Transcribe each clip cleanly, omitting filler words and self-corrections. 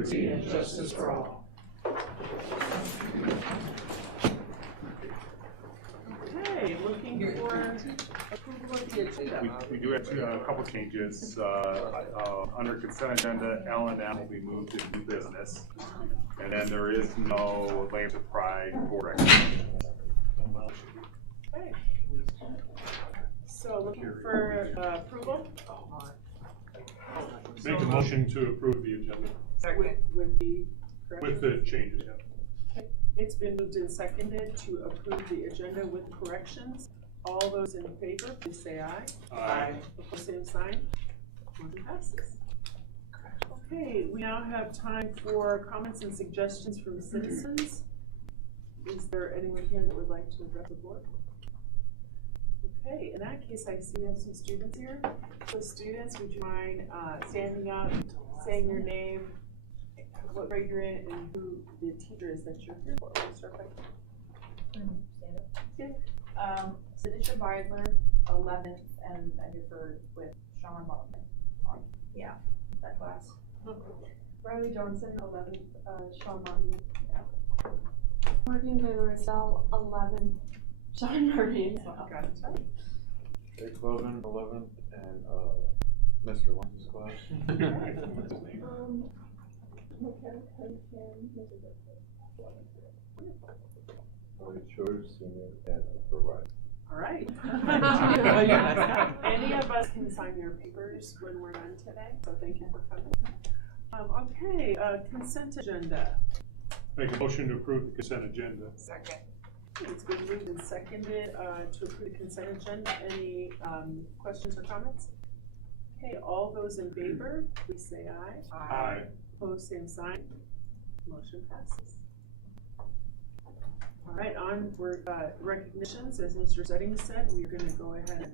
liberty, and justice for all. Okay, looking for approval of the agenda. We do have a couple changes. Under consent agenda, L and M will be moved to new business. And then there is no Lamb of Pride board recommendation. Okay. So looking for approval Make a motion to approve the agenda with the correction. with the changes, yeah. It's been moved and seconded to approve the agenda with corrections. All those in favor, please say aye. Aye. Opposed, same sign. Motion passes. Okay, we now have time for comments and suggestions from citizens. Is there anyone here that would like to address the board? Okay, in that case, I see we have some students here. So students, would you mind standing up, saying your name, what grade you're in, and who the teacher is that you're here for? We'll start by Sadisha Beidler, 11th, and I deferred with Sean Martin on, that class. Riley Johnson, 11th, Sean Martin. Morgan Van Rossell, 11th, Sean Martin. Got it. Jake Logan, 11th, and Mr. Long's class. George Senior and Provide. All right. Any of us can sign your papers when we're done today, so thank you for coming. Okay, consent agenda. Make a motion to approve the consent agenda. Second. It's been moved and seconded to approve the consent agenda. Any questions or comments? Okay, all those in favor, please say aye. Aye. Opposed, same sign. Motion passes. All right, on for recognitions. As Mr. Settings said, we're going to go ahead and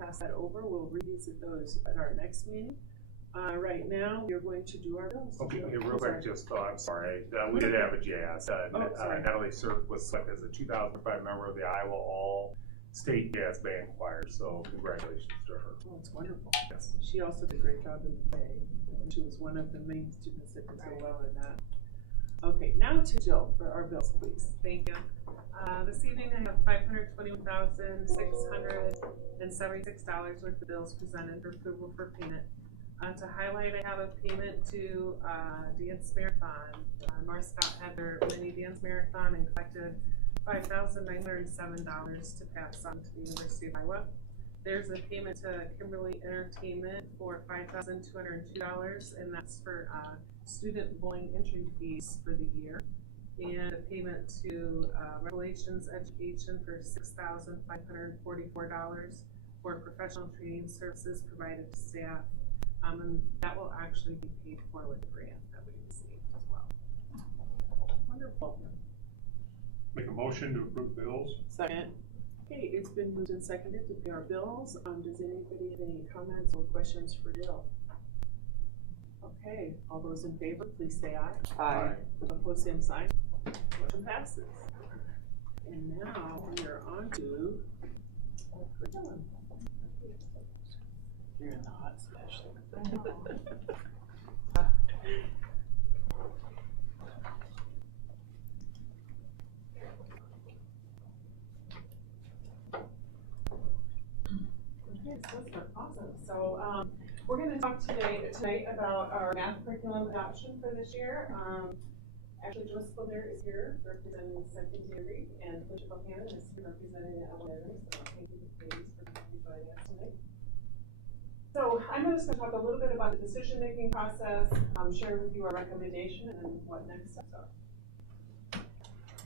pass that over. We'll revisit those at our next meeting. Right now, we're going to do our bills. Okay, real quick, just, I'm sorry, we did have a JS. Sorry. Natalie Sirk was selected as a 2005 member of the Iowa All-State Jazz Band Choir, so congratulations to her. Oh, it's wonderful. Yes. She also did a great job in the day. She was one of the main students that did so well in that. Okay, now to Jill for our bills, please. Thank you. This evening I have $521,676 worth of bills presented for approval for payment. To highlight, I have a payment to Dance Marathon. North Scott had their mini dance marathon and collected $5,907 to pass on to the University of Iowa. There's a payment to Kimberly Entertainment for $5,202, and that's for student bowling entry fees for the year. And a payment to Revelations Education for $6,544 for professional training services provided to staff. And that will actually be paid for with the grant that we received as well. Wonderful. Make a motion to approve bills. Second. Okay, it's been moved and seconded to pay our bills. Does anybody have any comments or questions for Jill? Okay, all those in favor, please say aye. Aye. Opposed, same sign. Motion passes. And now we are on to curriculum. You're in the hot special. Okay, so awesome. So we're going to talk tonight about our math curriculum adoption for this year. Actually, Joseph Blair is here representing secondary, and Felicia Buchanan is here representing elementary. So thank you ladies for joining us tonight. So I'm just going to talk a little bit about the decision-making process, share with you our recommendation, and then what next steps are.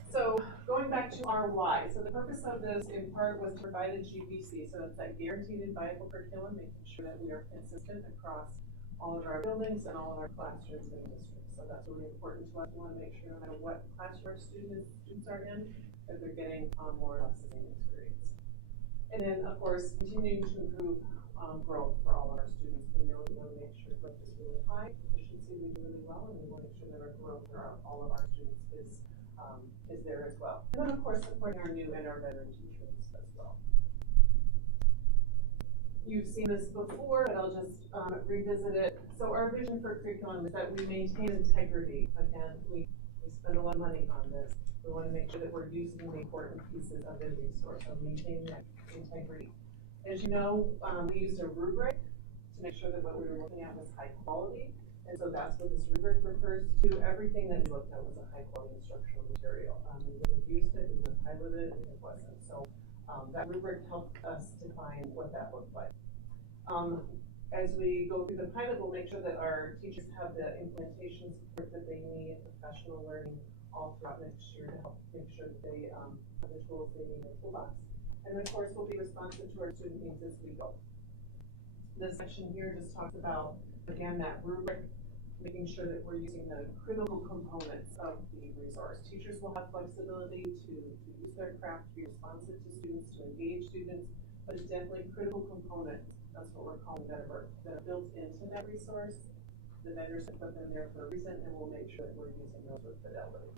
So going back to our why. So the purpose of this in part was to provide a GBC. So it's that guaranteed and viable curriculum, making sure that we are consistent across all of our buildings and all of our classrooms in the district. So that's really important to us. We want to make sure no matter what classroom our students are in, that they're getting more or less the same experience. And then of course, continuing to improve growth for all of our students. We know we want to make sure growth is really high, efficiency we do really well, and we want to make sure that our growth for all of our students is there as well. And then of course supporting our new and our veteran teachers as well. you've seen this before, but I'll just revisit it. So our vision for curriculum is that we maintain integrity. Again, we spend a lot of money on this. We want to make sure that we're using the important pieces of the resource, so maintaining that integrity. As you know, we used a rubric to make sure that what we were looking at was high quality. And so that's what this rubric refers to. Everything that we looked at was a high quality instructional material. We would have used it, we would have piloted it, and it wasn't. So that rubric helped us define what that looked like. As we go through the pilot, we'll make sure that our teachers have the implementation support that they need, professional learning all throughout next year to help make sure that they have the tools they need in their toolbox. And of course, we'll be responsive to our student needs as we go. This section here just talks about, again, that rubric, making sure that we're using the critical components of the resource. Teachers will have flexibility to use their craft, to be responsive to students, to engage students, but it's definitely critical components. That's what we're calling that are built into that resource. The vendors have put them there for a reason, and we'll make sure that we're using those with fidelity.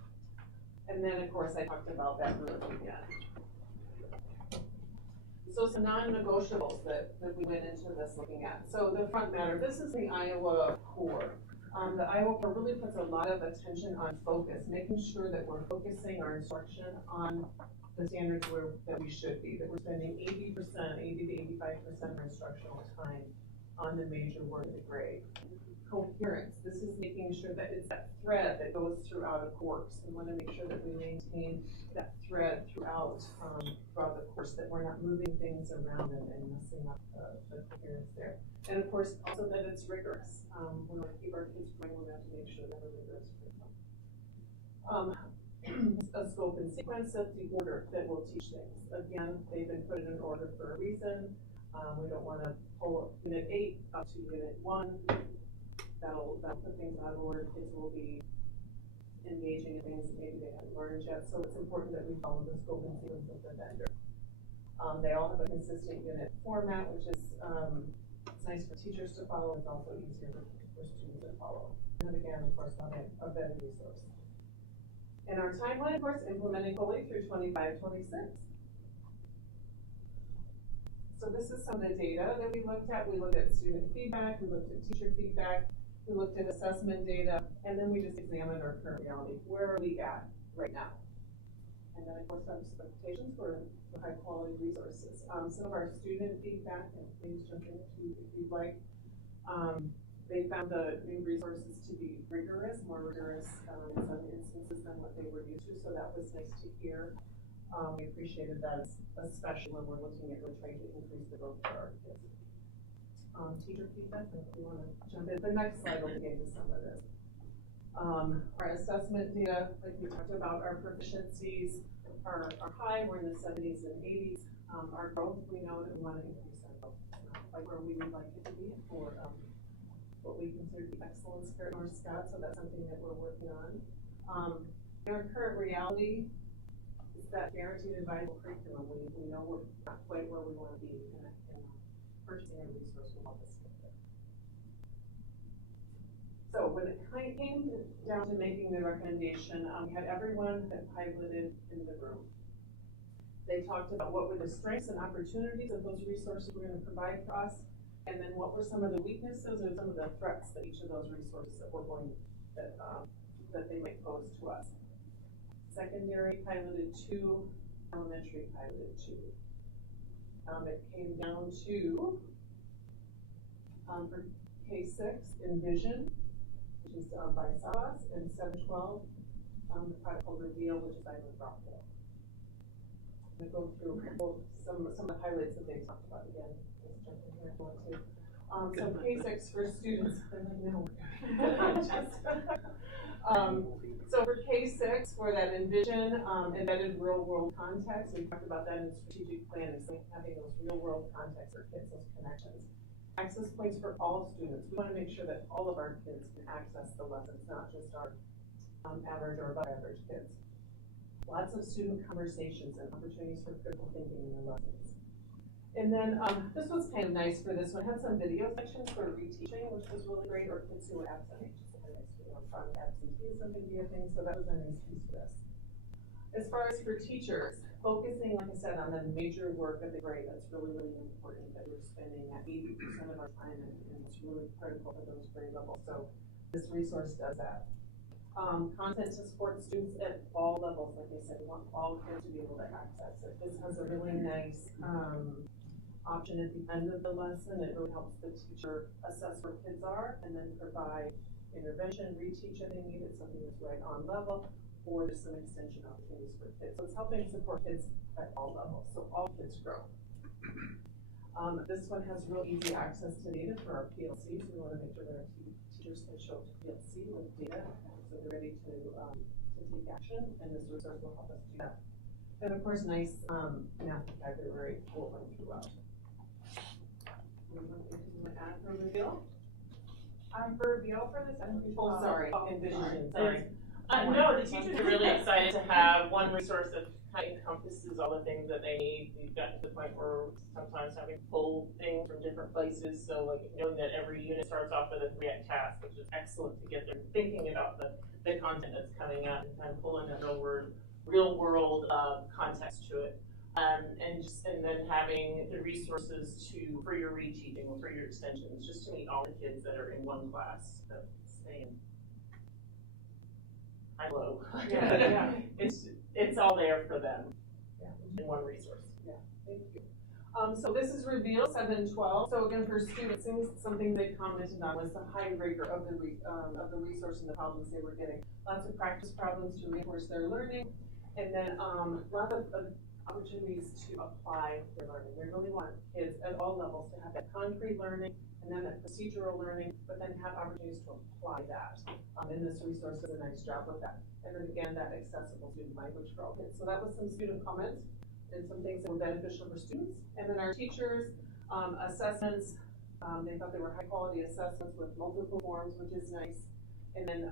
And then, of course, I talked about that rubric again. So some non-negotiables that we went into this looking at. So the front matter, this is the Iowa core. The Iowa core really puts a lot of attention on focus, making sure that we're focusing our instruction on the standards that we should be, that we're spending 80% to 85% of our instructional time on the major word of the grade. Coherence, this is making sure that it's that thread that goes throughout a course. We want to make sure that we maintain that thread throughout the course, that we're not moving things around and messing up the coherence there. And of course, also that it's rigorous. We want to keep our kids going, we have to make sure that we're rigorous. A scope and sequence of the order that we'll teach things. Again, they've been put in an order for a reason. We don't want to pull unit 8 up to unit 1. That'll put things out of order. Kids will be engaging in things that maybe they haven't learned yet. So it's important that we follow the scope and sequence of the vendor. They all have a consistent unit format, which is it's nice for teachers to follow. It's also easier for students to follow. And again, of course, a better resource. And our timeline, of course, implementing fully through 25-26. So this is some of the data that we looked at. We looked at student feedback, we looked at teacher feedback, we looked at assessment data, and then we just examined our current reality. Where are we at right now? And then, of course, our expectations for high quality resources. Some of our student feedback, and please jump in if you'd like. They found the new resources to be rigorous, more rigorous in some instances than what they were used to, so that was nice to hear. We appreciated that, especially when we're looking at we're trying to increase the growth for our kids. Teacher feedback, if you want to jump in. The next slide will get into some of this. Our assessment data, like we talked about, our proficiencies are high. We're in the 70s and 80s. Our growth, we know that we want to increase our growth. Like where we would like it to be for what we consider the excellence for North Scott, so that's something that we're working on. In our current reality, it's that guaranteed and viable curriculum. We know we're not quite where we want to be, and purchasing a resource will help us get there. So when it came down to making the recommendation, we had everyone that piloted in the room. They talked about what were the strengths and opportunities of those resources we're going to provide for us, and then what were some of the weaknesses or some of the threats that each of those resources that we're going that they might pose to us. Secondary piloted 2, elementary piloted 2. It came down to for K6 Envision, which is by Sabas, and 712 the product called Reveal, which is by Rockville. I'm going to go through some of the highlights that they talked about again. Just jump in here if you want to. So K6 for students, so for K6, for that Envision embedded real world context, we talked about that in strategic planning, so having those real world contexts for kids, those connections. Access points for all students. We want to make sure that all of our kids can access the lessons, not just our average or above average kids. Lots of student conversations and opportunities for critical thinking in the lessons. And then this was kind of nice for this one. It had some video sections for reteaching, which was really great, or kids who were absent. Absenteeism can be a thing, so that was a nice piece for this. As far as for teachers, focusing, like I said, on the major work of the grade, that's really, really important, that we're spending that 80% of our time and it's really critical for those grade levels. So this resource does that. Content to support students at all levels, like I said, we want all kids to be able to access it. This has a really nice option at the end of the lesson. It really helps the teacher assess where kids are and then provide intervention, reteach if they need it, something that's right on level, or there's some extension opportunities for kids. So it's helping support kids at all levels, so all kids grow. This one has real easy access to data for our PLCs. We want to make sure that our teachers can show up to PLC with data, so they're ready to take action, and this resource will help us do that. And of course, nice math vocabulary will run throughout. Anything to add for reveal? For reveal for this, Oh, sorry, envision, sorry. No, the teachers are really excited to have one resource that kind of encompasses all the things that they need. We've gotten to the point where we're sometimes having to pull things from different places, so like knowing that every unit starts off with a 3-act task, which is excellent to get them thinking about the content that's coming out and kind of pulling that real world context to it. And then having the resources for your reteaching or for your extensions, just to meet all the kids that are in one class, staying high low. Yeah. It's all there for them in one resource. Yeah, thank you. So this is Reveal 712. So again, for students, something they commented on was the high rigor of the resource and the problems they were getting. Lots of practice problems to reinforce their learning, and then lots of opportunities to apply their learning. We really want kids at all levels to have that concrete learning and then that procedural learning, but then have opportunities to apply that. And this resource does a nice job with that. And then again, that accessible student language for all kids. So that was some student comments and some things that were beneficial for students. And then our teachers, assessments, they thought they were high quality assessments with multiple forms, which is nice. And then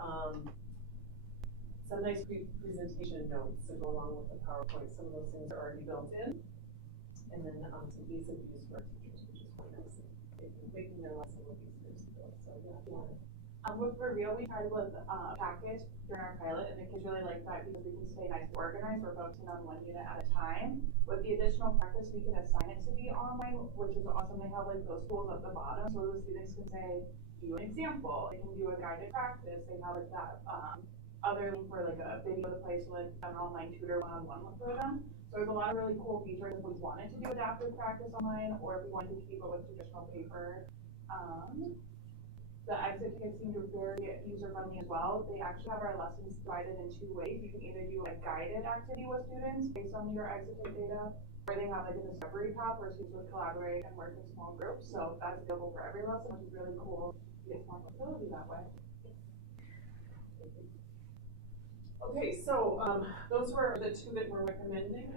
some nice presentation notes to go along with the PowerPoint. Some of those things are already built in. And then some ease of use for our teachers, which is quite nice. Making their lesson look easier to build. So yeah, with Reveal, we tried with a package during our pilot, and the kids really liked that because we can stay nice and organized. We're focusing on one unit at a time. With the additional practice, we can assign it to be online, which is awesome. They have like those tools at the bottom, so the students can say, do an example. They can do a guided practice. They have like that other link for like a video to play, so like an online tutor one-on-one for them. So there's a lot of really cool features if we wanted to do adaptive practice online, or if we wanted to keep it with traditional paper. The exit tickets seem to be very user-friendly as well. They actually have our lessons divided in 2 ways. You can either do a guided activity with students based on your exit ticket data, or they have like a discovery path where students would collaborate and work in small groups. So that's available for every lesson, which is really cool. You get more flexibility that way. okay, so those were the 2 that we're recommending.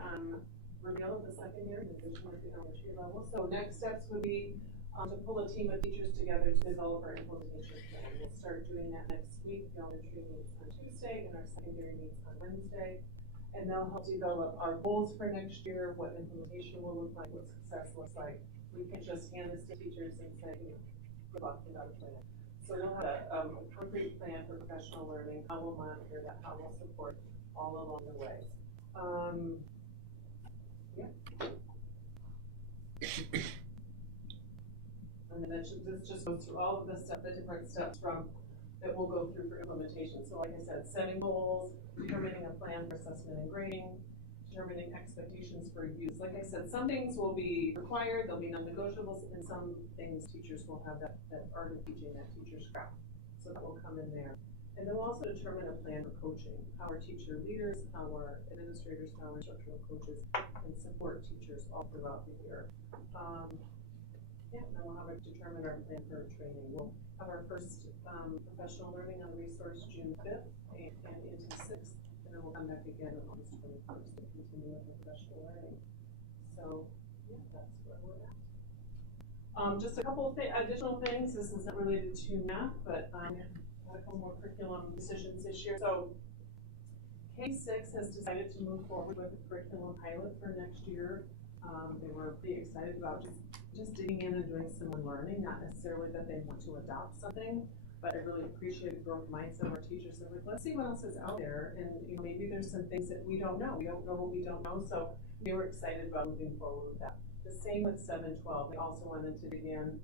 Reveal at the second year, in addition to the elementary level. So next steps would be to pull a team of teachers together to develop our implementation plan. We'll start doing that next week. The elementary meets on Tuesday and our secondary meets on Wednesday. And they'll help develop our goals for next year, what implementation will look like, what success looks like. We can just hand this to teachers and say, good luck without a plan. So we'll have a concrete plan for professional learning, how we'll monitor that, how we'll support all along the way. Yeah. And then this just goes through all of the different steps that we'll go through for implementation. So like I said, setting goals, determining a plan for assessment and grading, determining expectations for use. Like I said, some things will be required, they'll be non-negotiables, and some things teachers will have that art of teaching, that teacher's craft. So that will come in there. And then we'll also determine a plan for coaching, how our teacher leaders, how our administrators, how our instructional coaches can support teachers all throughout the year. Yeah, and then we'll have to determine our plan for training. We'll have our first professional learning on the resource June 5th and into 6th, and then we'll come back again on August 21st to continue with the professional learning. So, yeah, that's where we're at. Just a couple of additional things. This is not related to math, but I had a couple more curriculum decisions this year. So, K-6 has decided to move forward with a curriculum pilot for next year. They were pretty excited about just digging in and doing some learning, not necessarily that they want to adopt something. But I really appreciate the growth mindset of our teachers. They're like, let's see what else is out there, and you know, maybe there's some things that we don't know. We don't know what we don't know, so we were excited about moving forward with that. The same with 7-12. They also wanted to again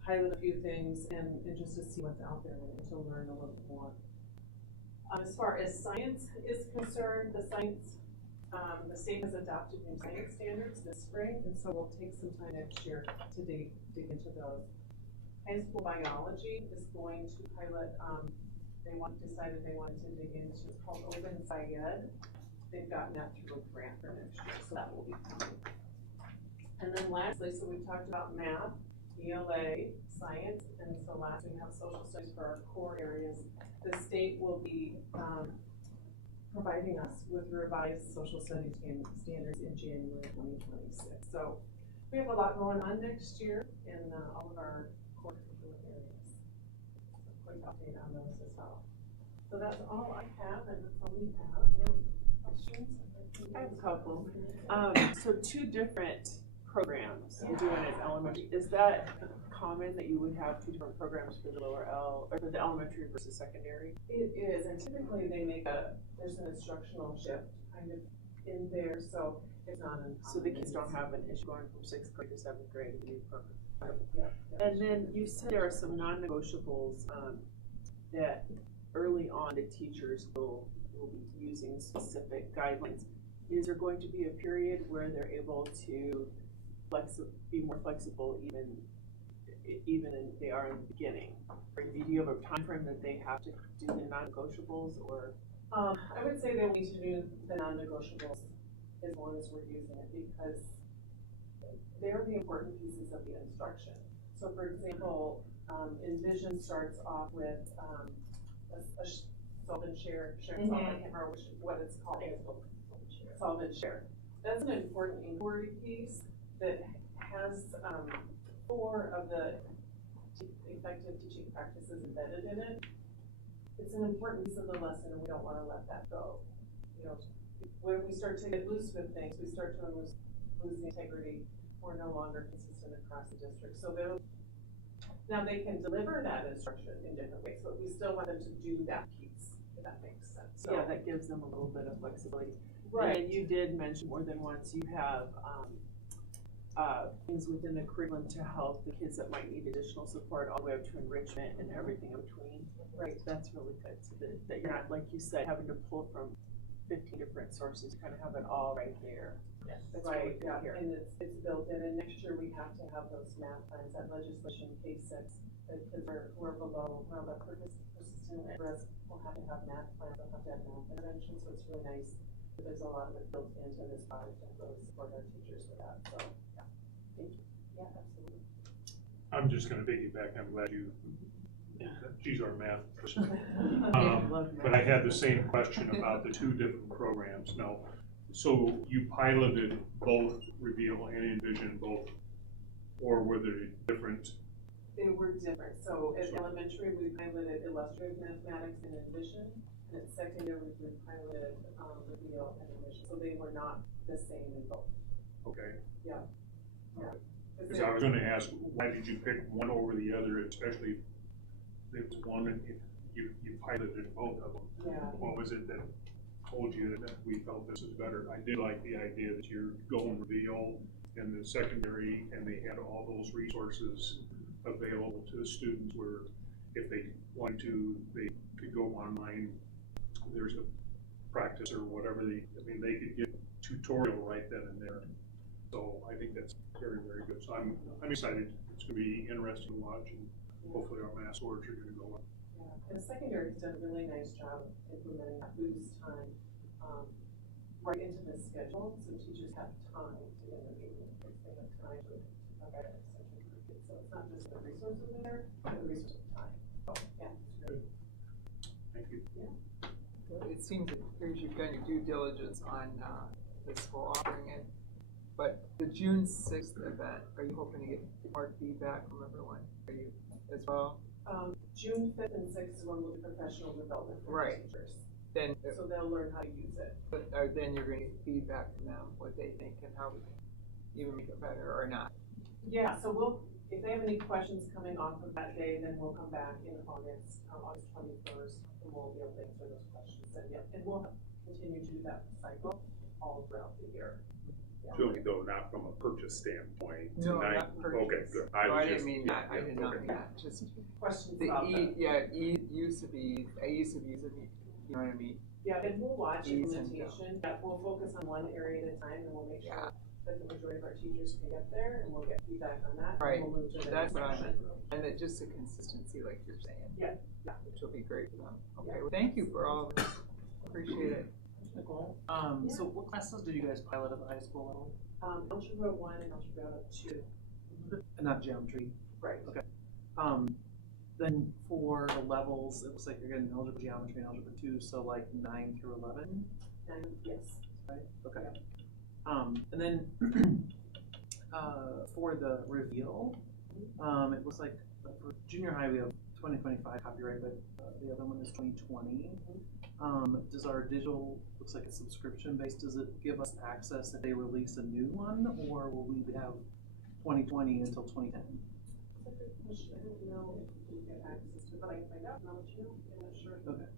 highlight a few things and just to see what's out there and to learn a little bit more. As far as science is concerned, the state has adopted new science standards this spring, and so we'll take some time next year to dig into those. High school biology is going to pilot, decided they wanted to dig into, it's called Open Syed. They've gotten that through a grant for next year, so that will be coming. And then lastly, so we talked about math, ELA, science, and so last we have social studies for our core areas. The state will be providing us with revised social studies standards in January 2026. So we have a lot going on next year in all of our core curriculum areas. So quick update on those as well. So that's all I have, and that's all we have. Any questions? I have a couple. So 2 different programs you're doing in elementary. Is that common that you would have 2 different programs for the lower L, or for the elementary versus secondary? It is, and typically they make there's an instructional shift kind of in there, so it's not uncommon. So the kids don't have an issue going from 6th grade to 7th grade in the new program. Yeah. And then you said there are some non-negotiables that early on the teachers will be using specific guidelines. Is there going to be a period where they're able to be more flexible even in they are in the beginning? Or do you have a time frame that they have to do the non-negotiables, or? I would say they'll need to do the non-negotiables as long as we're using it, because they're the important pieces of the instruction. So for example, Envision starts off with a solvent share, solvent, I can't remember what it's called. Solvent share. That's an important inquiry piece that has 4 of the effective teaching practices embedded in it. It's an important piece of the lesson, and we don't want to let that go. You know, when we start to get loose with things, we start to lose the integrity. We're no longer consistent across the district. So now they can deliver that instruction in different ways, but we still want them to do that piece, if that makes sense. So, yeah, that gives them a little bit of flexibility. right. And you did mention more than once you have things within the curriculum to help the kids that might need additional support, all the way up to enrichment and everything in between. Right. That's really good. So that you're not, like you said, having to pull from 15 different sources. You kind of have it all right there. Yes. That's Right, really good yeah, to hear. and it's built in, and next year we have to have those math plans, that legislation K6, because we're below, well, the persistent at risk, we'll have to have math plans, we'll have to have math intervention, so it's really nice that there's a lot of it built into this project and really support our teachers for that, so, yeah, thank you. Yeah, absolutely. I'm just gonna piggyback, I'm glad she's our math person. But I had the same question about the 2 different programs. Now, so you piloted both Reveal and Envision both, or were they different? They were different, so at elementary, we piloted illustrative mathematics and Envision, and at secondary, we piloted Reveal and Envision, so they were not the same in both. Okay. Yeah. Because I was gonna ask, why did you pick one over the other, especially if it's one and you piloted both of them? Yeah. What was it that told you that we felt this is better? I did like the idea that you're going Reveal in the secondary, and they had all those resources available to the students where if they wanted to, they could go online. There's a practice or whatever they could get tutorial right then and there. So I think that's very, very good. So I'm excited. It's gonna be interesting to watch, and hopefully our math scores are gonna go up. Yeah, and secondary has done a really nice job implementing that boost time right into the schedule, so teachers have time to interview, they have time to provide that section for kids. So it's not just the resources in there, but the resources of time. So, yeah, it's great. Thank you. It seems it appears you've done your due diligence on the school offering it, but the June 6th event, are you hoping to get more feedback from everyone? Are you as well? June 5th and 6th is when we'll do professional development for Right. teachers. Then, So they'll learn how to use it. but then you're going to get feedback from them, what they think and how we can even make it better or not. Yeah, so if they have any questions coming off of that day, then we'll come back in August 21st, and we'll be able to answer those questions. And we'll continue to do that cycle all throughout the year. Julie, though, not from a purchase standpoint No, tonight? not purchase. Okay, good. No, I was didn't just- mean that, I yeah, did not okay. mean that, just Questions the about that? used to be, you know what I mean? Yeah, and we'll watch Ease and implementation. Yeah, we'll focus on one area at a time, and we'll make sure Yeah. that the majority of our teachers can get there, and we'll get feedback on that. Right. And we'll move to the That's next what I section. meant, and it just a consistency like you're saying. Yeah, yeah. Which will be great for them. Okay, well, thank you for all of this, appreciate it. Nicole, so what classes did you guys pilot at the high school level? Algebra 1 and Algebra 2. Not geometry. Right. Okay. Then for the levels, it looks like you're getting algebra, geometry, and algebra 2, so like 9 through 11, And yes. right? Okay. And then for the reveal, it looks like for junior high we have 2025 copyright, but the other one is 2020. Does our digital, looks like it's subscription based, does it give us access if they release a new one, or will we have 2020 until 2010? That's a good question. I don't know if we get access to it, but I can find out and I'll let you know. I'm not sure. Okay.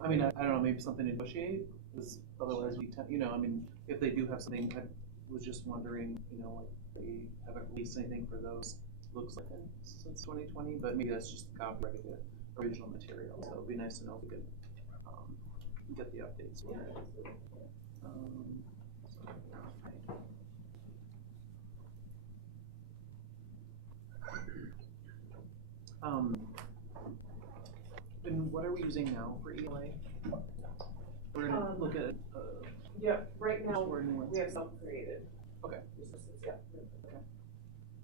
I mean, I don't know, maybe something to negotiate, because otherwise we, you know, I mean, if they do have something, I was just wondering, you know, like, they haven't released anything for those, looks like it, since 2020, but maybe that's just the copyright of the original material, so it'd be nice to know if we could, get the updates. Yeah. And what are we using now for ELA? We're gonna look at, Yeah, right now, Just wording ones. we have self-created. Okay. resources, yeah.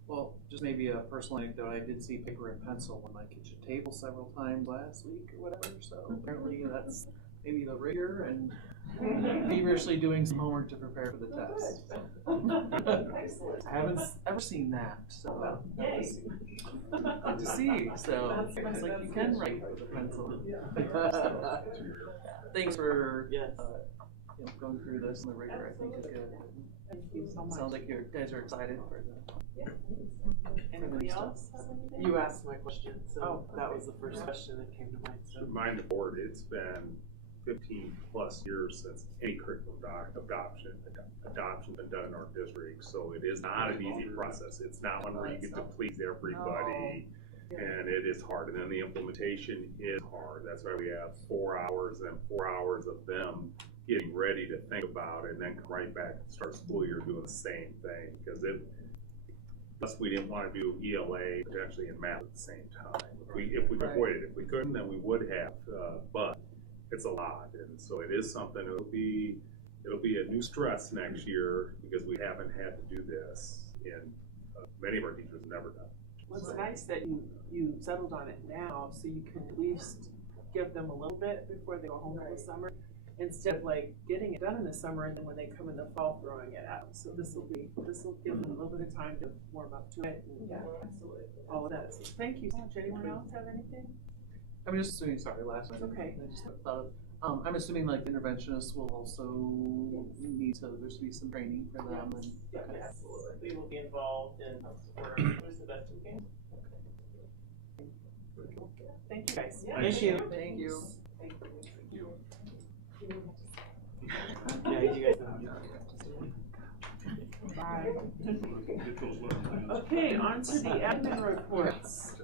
well, just maybe a personal anecdote, I did see paper and pencil on my kitchen table several times last week or whatever, so apparently that's maybe the rigor and feverishly doing some homework to prepare for the test. Excellent. I haven't ever seen that, so that Yay. was good to see, so That's it's like you good. can write with a pencil. Yeah. Thanks for, Yes. you know, going through this and the rigor, I think is good. Thank you so much. Sounds like you guys are excited for the. Anybody else have anything? You asked my question, so Oh, that was the first question that came to mind, To so. remind the board, it's been 15+ years since any curriculum adoption's been done in our district, so it is not an easy process. It's not one where you get to please everybody, and it is hard, and then the implementation is hard. That's why we have 4 hours and 4 hours of them getting ready to think about it, and then come right back and start school year doing the same thing, because plus we didn't want to do ELA potentially in math at the same time. If we could avoid it, if we couldn't, then we would have, but it's a lot, and so it is something, it'll be a new stress next year, because we haven't had to do this, and many of our teachers have never done. Well, it's nice that you settled on it now, so you can at least give them a little bit before they go home for the summer, instead of like getting it done in the summer and then when they come in the fall throwing it out. So this will give them a little bit of time to warm up to it and Absolutely. all of that. So thank you so much. Anyone else have anything? I'm just assuming, sorry, last one. It's okay. I just thought of, I'm assuming like the interventionists will also need to, there's to be some training for them and. Yeah, absolutely. We will be involved in support our teachers the best we can. Thank you guys. Yeah. Thank you. Thank you. Thank you. Yeah, you guys. Bye. Get those left. Okay, on to the admin reports.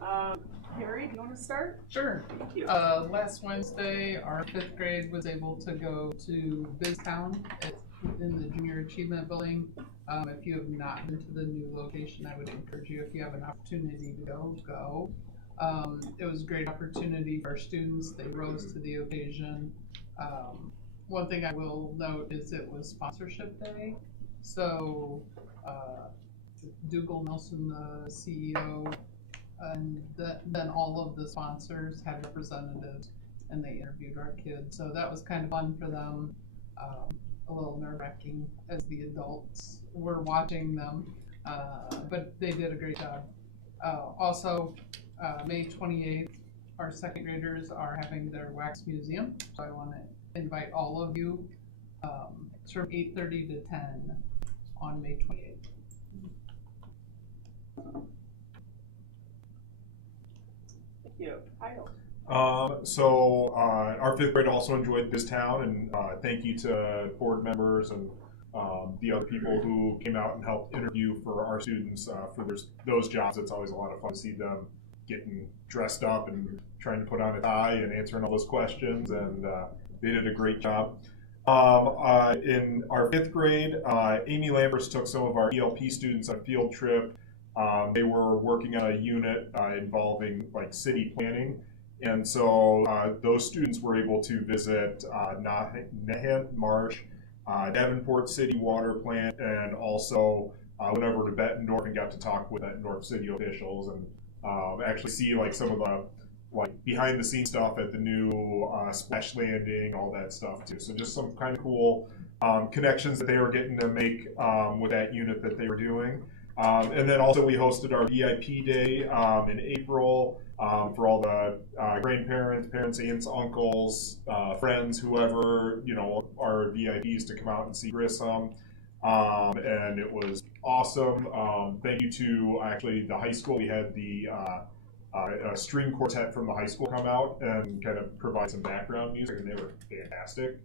Harry, do you want to start? Sure. Thank you. Last Wednesday, our 5th grade was able to go to BizTown in the Junior Achievement Building. If you have not been to the new location, I would encourage you, if you have an opportunity to go. It was a great opportunity for our students. They rose to the occasion. One thing I will note is it was sponsorship day. So Dougal Nelson, the CEO, and then all of the sponsors had representatives and they interviewed our kids. So that was kind of fun for them. A little nerve-wracking as the adults were watching them, but they did a great job. Also, May 28th, our 2nd graders are having their wax museum. So I want to invite all of you. It's from 8:30 to 10 on May 28th. you. Kyle? Our fifth grade also enjoyed BizTown, and thank you to board members and the other people who came out and helped interview for our students for those jobs. It's always a lot of fun to see them getting dressed up and trying to put on a tie and answering all those questions, and they did a great job. In our fifth grade, Amy Lambers took some of our ELP students on a field trip. They were working on a unit involving like city planning. And so those students were able to visit Nahant Marsh, Davenport City Water Plant, and also went over to Bettendorf and got to talk with Bettendorf city officials and actually see like some of the like behind the scenes stuff at the new splash landing, all that stuff too. So just some kind of cool connections that they were getting to make with that unit that they were doing. And then also we hosted our VIP day in April for all the grandparents, parents, aunts, uncles, friends, whoever, are VIPs to come out and see Grissom. And it was awesome. Thank you to actually the high school. We had the a string quartet from the high school come out and kind of provide some background music, and they were fantastic.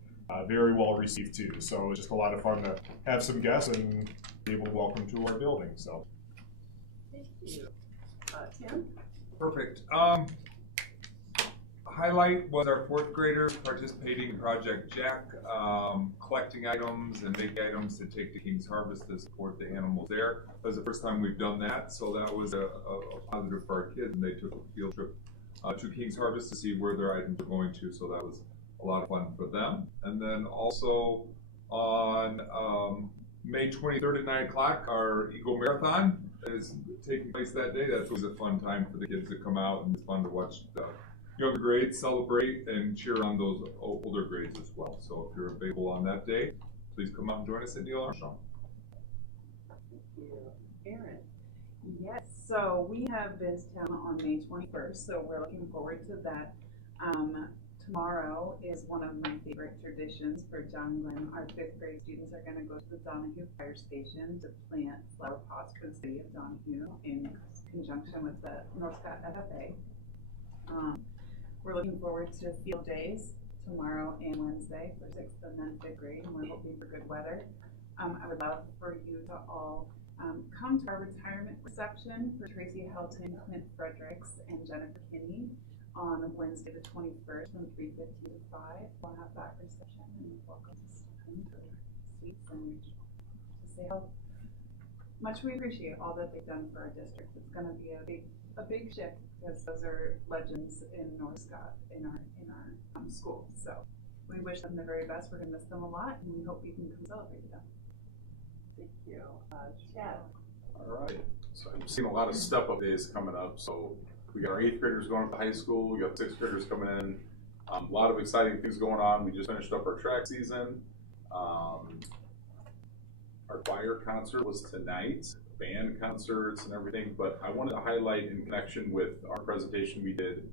Very well received too. So it was just a lot of fun to have some guests and be able to welcome to our building. So. Thank you. Tim? Perfect. Highlight was our fourth graders participating in Project Jack, collecting items and making items to take to King's Harvest to support the animals there. That was the first time we've done that, so that was a positive for our kids, and they took a field trip to King's Harvest to see where their items are going to, so that was a lot of fun for them. And then also on May 23rd at 9 o'clock, our Eagle Marathon is taking place that day. That's always a fun time for the kids to come out, and it's fun to watch the younger grades celebrate and cheer on those older grades as well. So if you're available on that day, please come out and join us at Neil Armstrong. Thank you. Erin? Yes, so we have BizTown on May 21st, so we're looking forward to that. Tomorrow is one of my favorite traditions for John Glenn. Our fifth grade students are going to go to the Donahue Fire Station to plant flower pots for the city of Donahue in conjunction with the North Scott FFA. We're looking forward to field days tomorrow and Wednesday for 6th and then 5th grade, and we're hoping for good weather. I would love for you to all come to our retirement reception for Tracy Helton, Clint Fredericks, and Jennifer Kinney on Wednesday the 21st from 3:50 to 5. We'll have that reception and welcome to sweets and to say how much we appreciate all that they've done for our district. It's going to be a big shift because those are legends in North Scott in our school. So we wish them the very best. We're going to miss them a lot, and we hope you can come celebrate them. Thank you. Chad? All right. So I'm seeing a lot of step-up days coming up. So we got our 8th graders going up to high school. We got 6th graders coming in. A lot of exciting things going on. We just finished up our track season. Our choir concert was tonight, band concerts and everything, but I wanted to highlight in connection with our presentation we did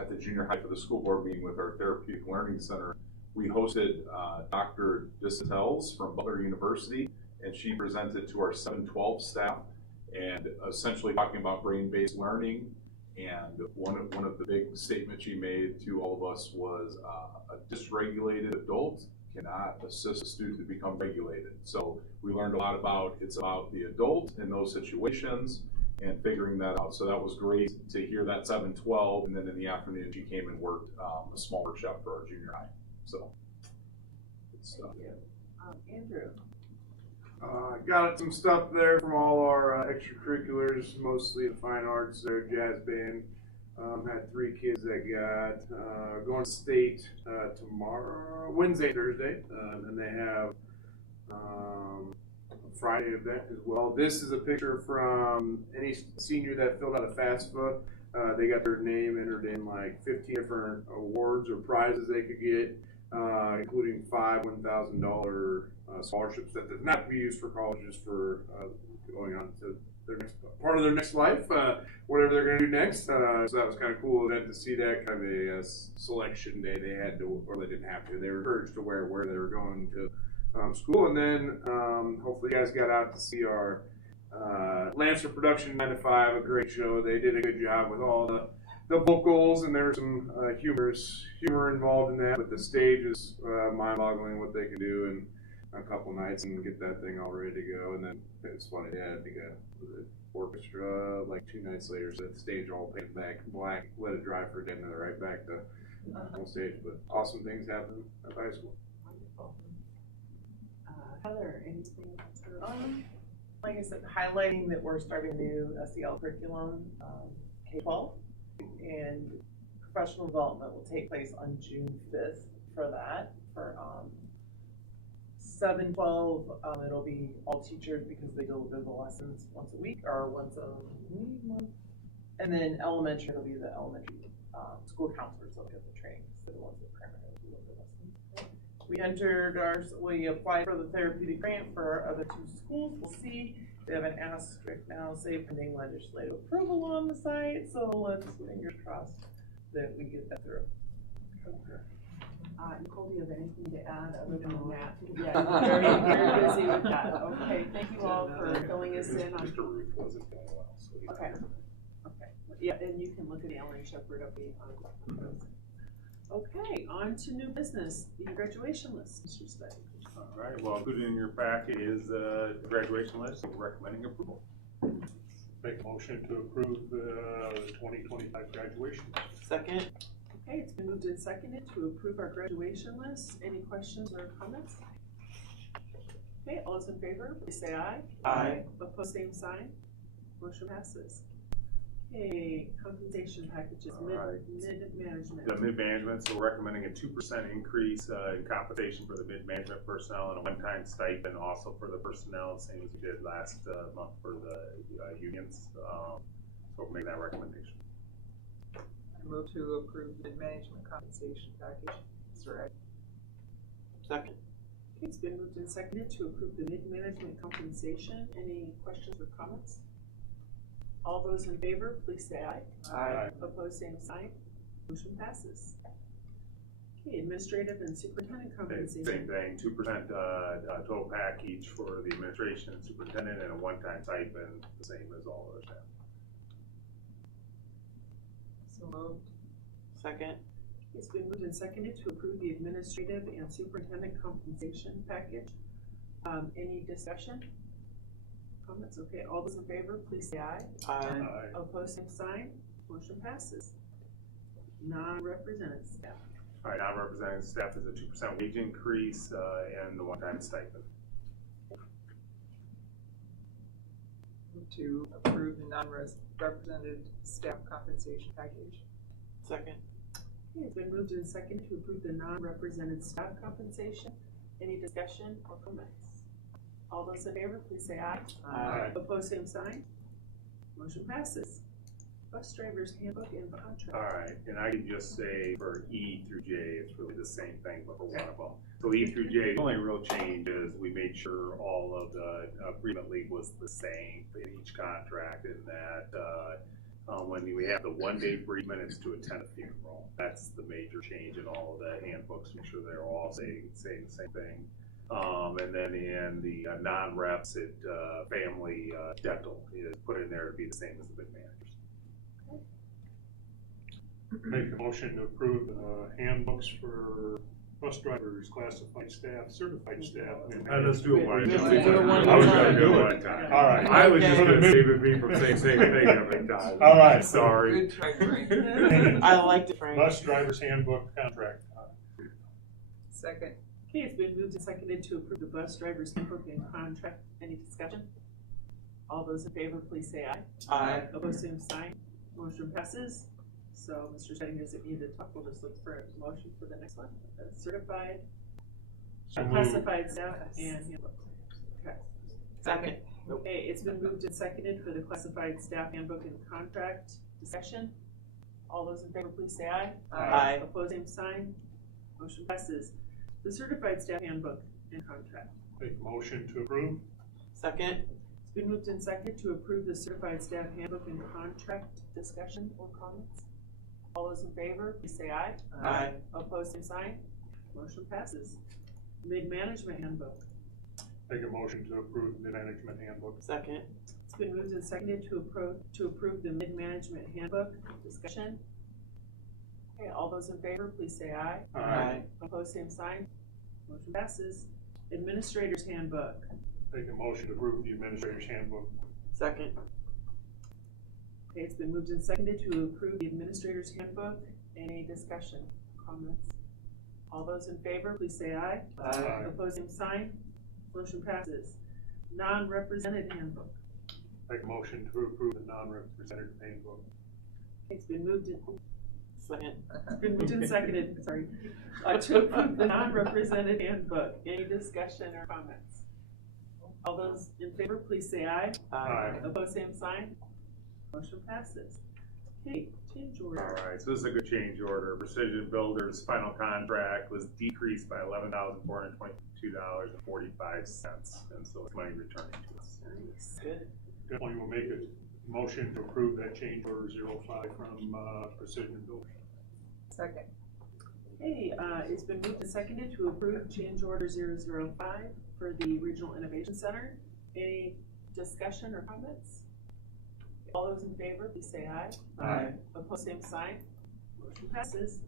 at the junior high for the school board meeting with our Therapeutic Learning Center. We hosted Dr. Disatels from Butler University, and she presented to our 712 staff and essentially talking about brain-based learning. And one of the big statements she made to all of us was a dysregulated adult cannot assist a student to become regulated. So we learned a lot about it's about the adult in those situations and figuring that out. So that was great to hear that 712, and then in the afternoon she came and worked a small workshop for our junior high. So good stuff. Andrew? Got some stuff there from all our extracurriculars, mostly the fine arts, their jazz band. Had 3 kids that got going to state tomorrow, Wednesday, Thursday, and they have a Friday event as well. This is a picture from any senior that filled out a FAFSA. They got their name entered in like 15 different awards or prizes they could get, including 5 $1,000 scholarships that does not be used for college, just for going on to their next part of their next life, whatever they're going to do next. So that was kind of cool event to see that kind of a selection day. They had to, or they didn't have to. They were encouraged to wear where they were going to school. And then hopefully you guys got out to see our Lancer production 9 to 5, a great show. They did a good job with all the the vocals, and there's some humor involved in that, but the stage is mind-boggling what they can do in a couple nights and get that thing all ready to go. And then it's funny, I think the orchestra like 2 nights later, so the stage all painted back black, let it dry for a day, and then right back to on stage. But awesome things happen at high school. Wonderful. Heather, anything? Like I said, highlighting that we're starting a new SEL curriculum, K-12, and professional development will take place on June 5th for that. For 7-12, it'll be all teachers because they deliver the lessons once a week or once a month. And then elementary will be the elementary school counselors that'll get the training, so the ones that primarily deliver lessons. We applied for the therapeutic grant for our other 2 schools. We'll see. They have an asterisk now, say pending legislative approval on the site, so let's fingers crossed that we get that through. Nicole, do you have anything to add other than that? Yeah, very busy with that. Okay, thank you all for filling us in on. Mr. Ruth wasn't going well, so he's Okay. Okay. Yeah, and you can look at Alan Shepherd update on those. Okay, on to new business, the graduation list, Mr. Stein. All right, well, included in your packet is the graduation list, we're recommending approval. Make a motion to approve the 2025 graduation. Second. Okay, it's been moved and seconded to approve our graduation list. Any questions or comments? Okay, all those in favor, please say aye. Aye. Opposed, same sign. Motion passes. Okay, compensation packages, mid-management. The mid-management, so we're recommending a 2% increase in compensation for the mid-management personnel and a one-time stipend also for the personnel, same as we did last month for the unions. So we're making that recommendation. I move to approve the management compensation package. That's right. Second. Okay, it's been moved and seconded to approve the mid-management compensation. Any questions or comments? All those in favor, please say aye. Aye. Opposed, same sign. Motion passes. Okay, administrative and superintendent compensation. Same thing, 2% total package for the administration and superintendent and a one-time stipend, the same as all other staff. So moved. Second. It's been moved and seconded to approve the administrative and superintendent compensation package. Any discussion? Comments? Okay, all those in favor, please say aye. Aye. Opposed, same sign. Motion passes. Non-represented staff. All right, non-represented staff is a 2% wage increase and the one-time stipend. Move to approve the non-represented staff compensation package. Second. Okay, it's been moved and seconded to approve the non-represented staff compensation. Any discussion or comments? All those in favor, please say aye. Aye. Opposed, same sign. Motion passes. Bus drivers handbook and contract. All right, and I can just say for E through J, it's really the same thing, but for one of them. So E through J, the only real change is we made sure all of the agreement league was the same in each contract, and that when we have the one-day bereavement, it's to attend a funeral. That's the major change in all of the handbooks, make sure they're all saying the same thing. And then in the non-reps, family dental is put in there to be the same as the bid managers. Make a motion to approve handbooks for bus drivers, classified staff, certified staff. Let's do it one. I was gonna do it. All right. I was just gonna save me from saying same thing every time. All right. Sorry. Good try, Frank. I liked it, Frank. Bus drivers handbook contract. Second. Okay, it's been moved and seconded to approve the bus driver's handbook and contract. Any discussion? All those in favor, please say aye. Aye. Opposed, same sign. Motion passes. So, Mr. Stedding doesn't need to talk. We'll just look for a motion for the next one. That's certified, classified staff, and handbook. Okay. Second. Okay, it's been moved and seconded for the classified staff handbook and contract discussion. All those in favor, please say aye. Aye. Opposed, same sign. Motion passes. The certified staff handbook and contract. Make a motion to approve. Second. It's been moved and seconded to approve the certified staff handbook and contract discussion or comments. All those in favor, please say aye. Aye. Opposed, same sign. Motion passes. Mid-management handbook. Make a motion to approve the management handbook. Second. It's been moved and seconded to approve the mid-management handbook discussion. Okay, all those in favor, please say aye. Aye. Opposed, same sign. Motion passes. Administrator's handbook. Make a motion to approve the administrator's handbook. Second. Okay, it's been moved and seconded to approve the administrator's handbook. Any discussion, comments? All those in favor, please say aye. Aye. Opposed, same sign. Motion passes. Non-represented handbook. Make a motion to approve the non-represented handbook. It's been moved and seconded, sorry, to approve the non-represented handbook. Any discussion or comments? All those in favor, please say aye. Aye. Opposed, same sign. Motion passes. Okay, change order. All right, so this is a good change order. Precision Builders' final contract was decreased by $11,422.45, and so it's money returning to us. Nice. Good. Definitely will make a motion to approve that change order 05 from Precision Builders. Second. Hey, it's been moved and seconded to approve change order 005 for the Regional Innovation Center. Any discussion or comments? All those in favor, please say aye. Aye. Opposed, same sign. Motion passes.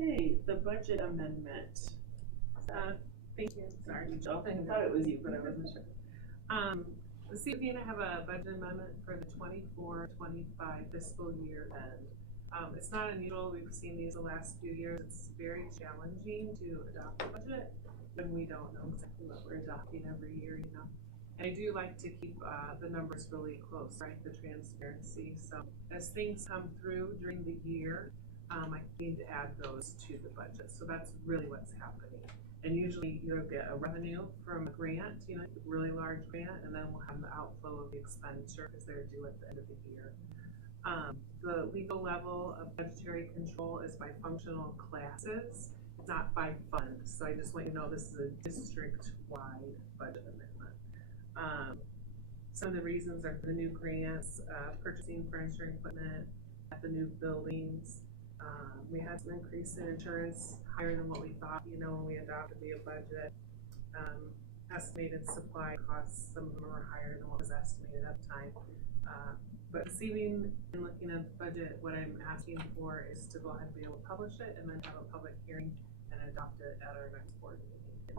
Okay, the budget amendment. Thank you, sorry, Jill. I thought it was you, but I wasn't sure. The CFP and I have a budget amendment for the 24-25 fiscal year end. It's not unusual, we've seen these the last few years. It's very challenging to adopt a budget when we don't know exactly what we're adopting every year, you know. And I do like to keep the numbers really close, right, the transparency. So as things come through during the year, I need to add those to the budget. So that's really what's happening. And usually you'll get a revenue from a grant, you know, a really large grant, and then we'll have the outflow of the expenditure because they're due at the end of the year. The legal level of budgetary control is by functional classes, not by fund. So I just want you to know this is a district-wide budget amendment. Some of the reasons are for the new grants, purchasing furniture and equipment at the new buildings. We had some increase in insurance higher than what we thought, you know, when we adopted the budget. Estimated supply costs, some of them were higher than what was estimated at the time. But receiving and looking at the budget, what I'm asking for is to go ahead and be able to publish it and then have a public hearing and adopt it at our next board meeting in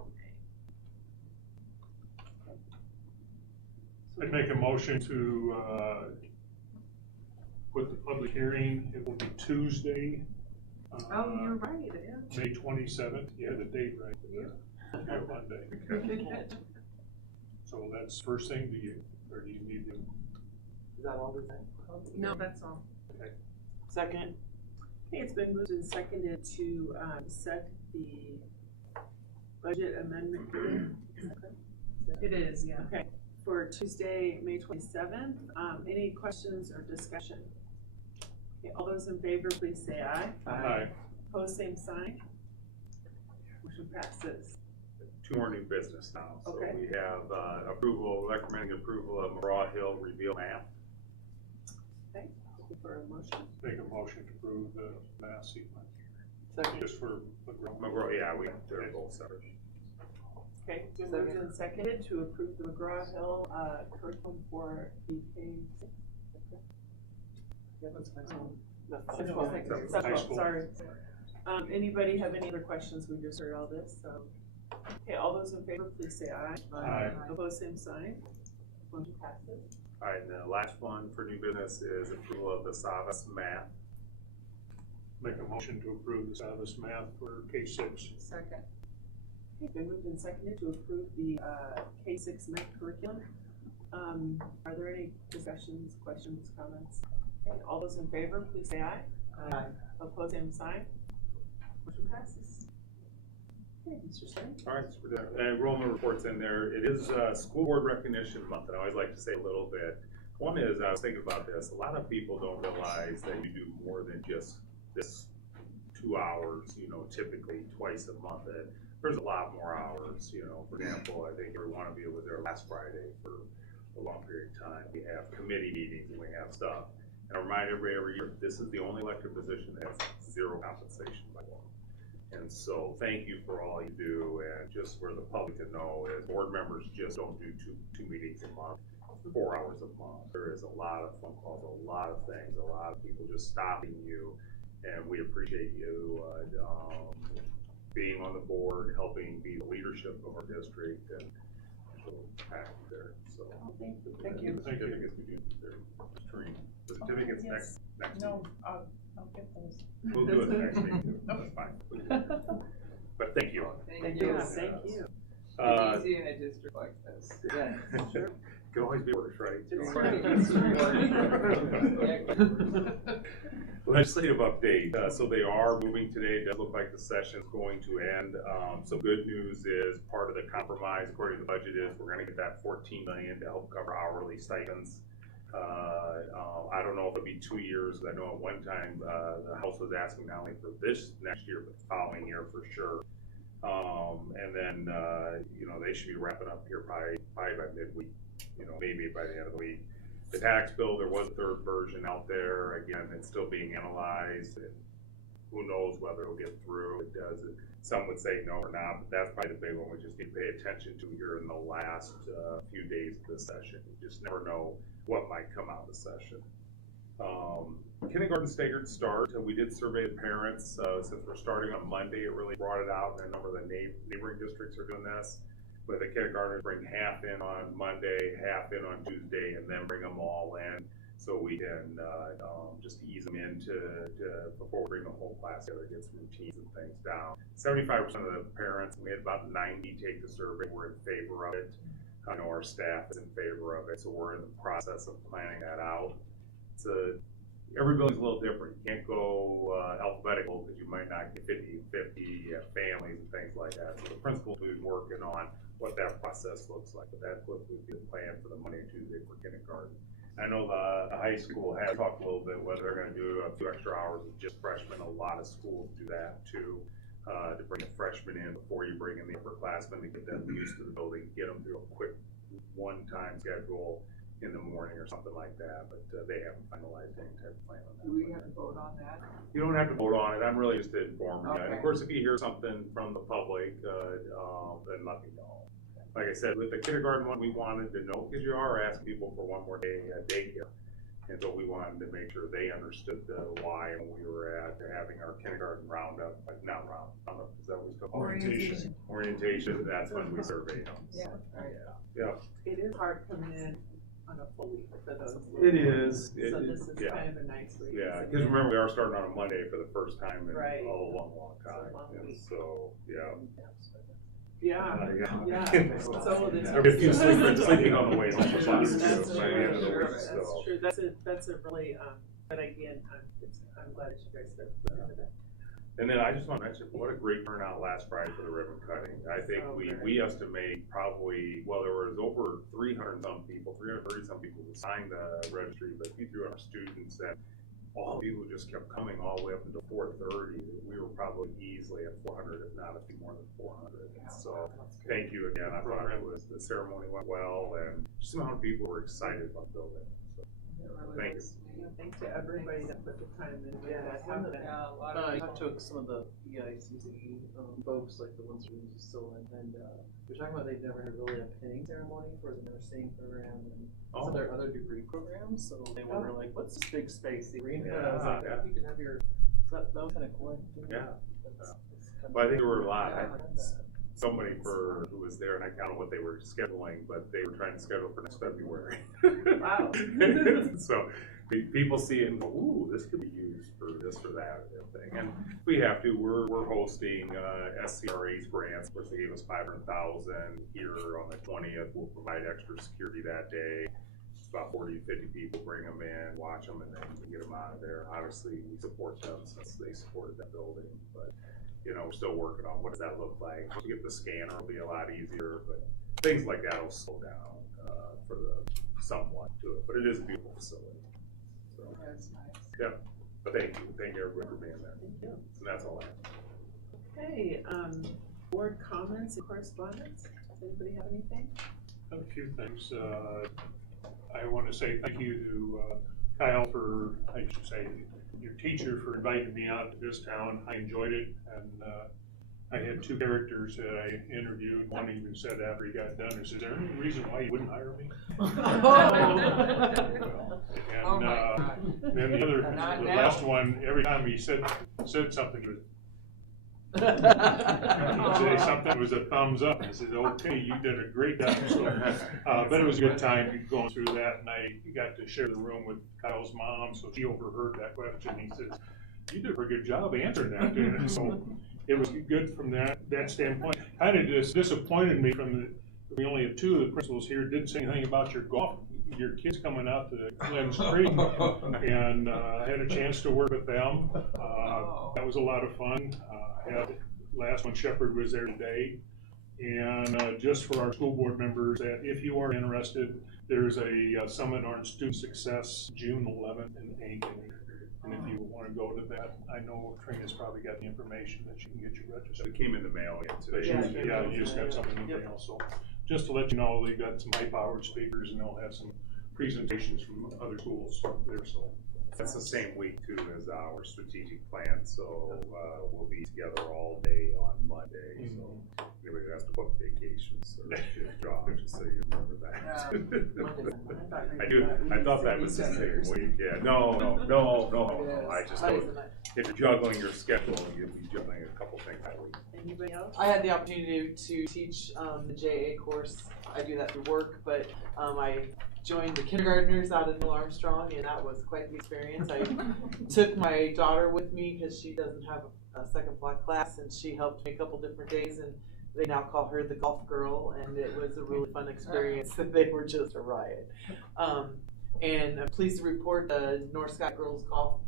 May. I'd make a motion to put the public hearing, it will be Tuesday. Oh, you're right, yeah. May 27th, you had the date right. Yeah. Monday. Good catch. So that's first thing, or do you need to? Is that all we're saying? No, that's all. Okay. Second. Okay, it's been moved and seconded to set the budget amendment. It is, yeah. Okay, for Tuesday, May 27th. Any questions or discussion? Okay, all those in favor, please say aye. Aye. Opposed, same sign. Motion passes. Two more new business now. So Okay. we have recommending approval of McGraw-Hill Reveal Map. Okay, looking for a motion. Make a motion to approve the mass sequence. Second. Just for McGraw, yeah, they're both separate. Okay, it's been moved and seconded to approve the McGraw-Hill curriculum for the K-6. High school. Sorry. Anybody have any other questions? We just heard all this, so. Okay, all those in favor, please say aye. Aye. Opposed, same sign. Motion passes. All right, and the last one for new business is approval of the Savas Math. Make a motion to approve the Savas math for K-6. Second. Okay, been moved and seconded to approve the K-6 math curriculum. Are there any discussions, questions, comments? Okay, all those in favor, please say aye. Aye. Opposed, same sign. Motion passes. Okay, Mr. Stein. All right, so we're there. Enrollment reports in there. It is School Board Recognition Month, and I always like to say a little bit. One is, I was thinking about this, a lot of people don't realize that you do more than just this 2 hours, you know, typically twice a month. There's a lot more hours, you know. For example, I think every one of you was there last Friday for a long period of time. We have committee meetings and we have stuff. And I remind everybody every year, this is the only elected position that has zero compensation by law. And so thank you for all you do, and just for the public to know is board members just don't do two meetings a month, 4 hours a month. There is a lot of phone calls, a lot of things, a lot of people just stopping you and we appreciate you, being on the board, helping be the leadership of our district, and so happy there, so. Thank you. Certificates we do, the certificates next week. No, I'll get those. We'll do it next week too, that's fine. But thank you. Thank you. Thank you. It's easy in a district like this. Yeah. Sure. Can always be worse, right? Legislative update, so they are moving today, it does look like the session's going to end. Some good news is, part of the compromise, according to the budget, is we're gonna get that 14 million to help cover hourly stipends. I don't know if it'll be 2 years, I know at one time, the House was asking not only for this next year, but the following year for sure. And then, you know, they should be wrapping up here probably by midweek, you know, maybe by the end of the week. The tax bill, there was a third version out there, again, it's still being analyzed, and who knows whether it'll get through. It does, some would say no or not, but that's probably the big one we just need to pay attention to here in the last few days of the session. You just never know what might come out of the session. Kindergarten staggered start, we did survey the parents, since we're starting on Monday, it really brought it out, and a number of the neighboring districts are doing this. But the kindergartners bring half in on Monday, half in on Tuesday, and then bring them all in, so we can just ease them into before we bring the whole class together, get some routines and things down. 75% of the parents, we had about 90 take the survey, were in favor of it. I know our staff is in favor of it, so we're in the process of planning that out. Every building's a little different. You can't go alphabetical because you might not get 50-50 families and things like that. So the principals will be working on what that process looks like, but that's what would be the plan for the Monday and Tuesday for kindergarten. I know the high school has talked a little bit whether they're going to do a few extra hours with just freshmen. A lot of schools do that too, to bring a freshman in before you bring in the upperclassmen to get them used to the building, get them through a quick one-time schedule in the morning or something like that, but they haven't finalized any type of plan on that. Do we have to vote on that? You don't have to vote on it, I'm really just to inform you. And Okay. of course, if you hear something from the public, then let me know. Like I said, with the kindergarten one, we wanted to know, because you are asking people for one more day at daycare. And so we wanted to make sure they understood the why and we were at having our kindergarten roundup, not roundup, is that what it's called? Orientation. Orientation, that's when we survey them. Yeah. Yeah. It is hard coming in on a full week for those. It is. So this is kind of a nice week. Yeah, because remember, we are starting on a Monday for the first time in Right. a long time. It's a long And week. so, yeah. Yeah. So this. There'll be a few sleeping on the way home from class That's too, by the end of the true. week, That's so. true. That's a really, but again, I'm glad that you guys have done that. And then I just want to mention, what a great turnout last Friday for the ribbon cutting. I think we estimate probably, well, there was over 300 some people, 330 some people who signed the registry, but we threw our students and all the people just kept coming all the way up until 4:30. We were probably easily at 400, if not a few more than 400. So thank you again. I thought the ceremony went well, and just the amount of people were excited about the building. So thank you. Thanks to everybody that put the time in. Yeah, that one of happened. I took some of the EICC folks, like the ones who are still in, and they're talking about they've never had really a pinning ceremony for the nursing program and some of their other degree programs. So they were like, "What's this big space arena?" And I was like, "You can have your." That was kind of cool. Yeah. Well, I think there were a lot. Somebody who was there, and I counted what they were scheduling, but they were trying to schedule for next February. Wow. So people see it and go, ooh, this could be used for this or that thing. And we have to, we're hosting SCRA's grants. Of course, they gave us $500,000 here on the 20th. We'll provide extra security that day. It's about 40 to 50 people, bring them in, watch them, and then we get them out of there. Obviously, we support them since they supported that building, but you know, we're still working on what does that look like. Once we get the scanner, it'll be a lot easier, but things like that will slow down for the somewhat to it. But it is a beautiful facility. So, That's nice. yeah, but thank you everybody for being there. Thank you. And that's all I have. Okay, board comments and correspondence. Does anybody have anything? A few things. I want to say thank you to Kyle for, I should say, your teacher for inviting me out to this town. I enjoyed it, and I had two characters that I interviewed. One even said after he got done, he said, "Is there any reason why you wouldn't hire me?" And then the other, the last one, every time he said something, he'd say something was a thumbs up. And I said, "Okay, you did a great job." So, but it was a good time going through that, and I got to share the room with Kyle's mom, so she overheard that question. He says, "You did a pretty good job answering that." And so it was good from that standpoint. Kind of just disappointed me from we only had two of the principals here didn't say anything about your golf. Your kids coming out to Glens Creek, and I had a chance to work with them. That was a lot of fun. Last one, Shepherd was there today. And just for our school board members, that if you are interested, there's a summit on student success June 11th in Aiken. And if you want to go to that, I know Trina's probably got the information that you can get you registered. It came in the mail today. Yeah, you just got something in the mail. So just to let you know, they've got some high-powered speakers, and they'll have some presentations from other schools there. So that's the same week too as our strategic plan. So we'll be together all day on Monday. So everybody has to book vacations or job, just so you remember that. I thought that was the same week. Yeah. No. I just thought if you're juggling your schedule, you'll be juggling a couple things that week. Anybody else? I had the opportunity to teach the JA course. I do that through work, but I joined the kindergartners out at Neil Armstrong, and that was quite the experience. I took my daughter with me because she doesn't have a second block class, and she helped me a couple different days, and they now call her the golf girl, and it was a really fun experience. They were just a riot. And I'm pleased to report the North Scott girls golf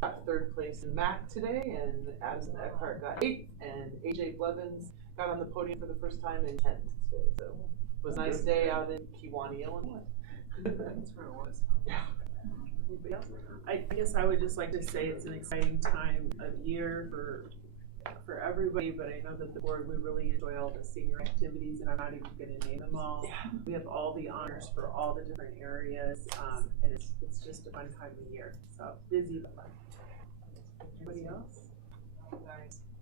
got third place in MAC today, and Addison Eckhart got 8th, and AJ Blevins got on the podium for the first time in 10th today. So it was a nice day out in Kewanee, Illinois. That's where it was. Yeah. Anybody else? I guess I would just like to say it's an exciting time of year for everybody, but I know that the board, we really enjoy all the senior activities, and I'm not even going to name them all. We have all the honors for all the different areas, and it's just a fun time of year. So busy but fun. Anybody else?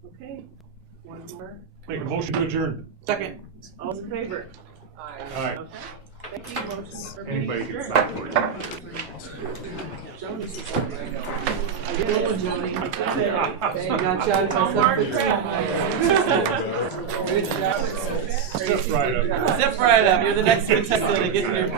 Okay, one more. make a motion to adjourn. Second. All in favor? Aye. Okay. Thank you. Motion for meeting Anybody can adjourned. sign for it. Joni says I did it with Joni. I You got you out of Oh, Mark myself. Zip right up. Zip right up. You're the next contestant to get your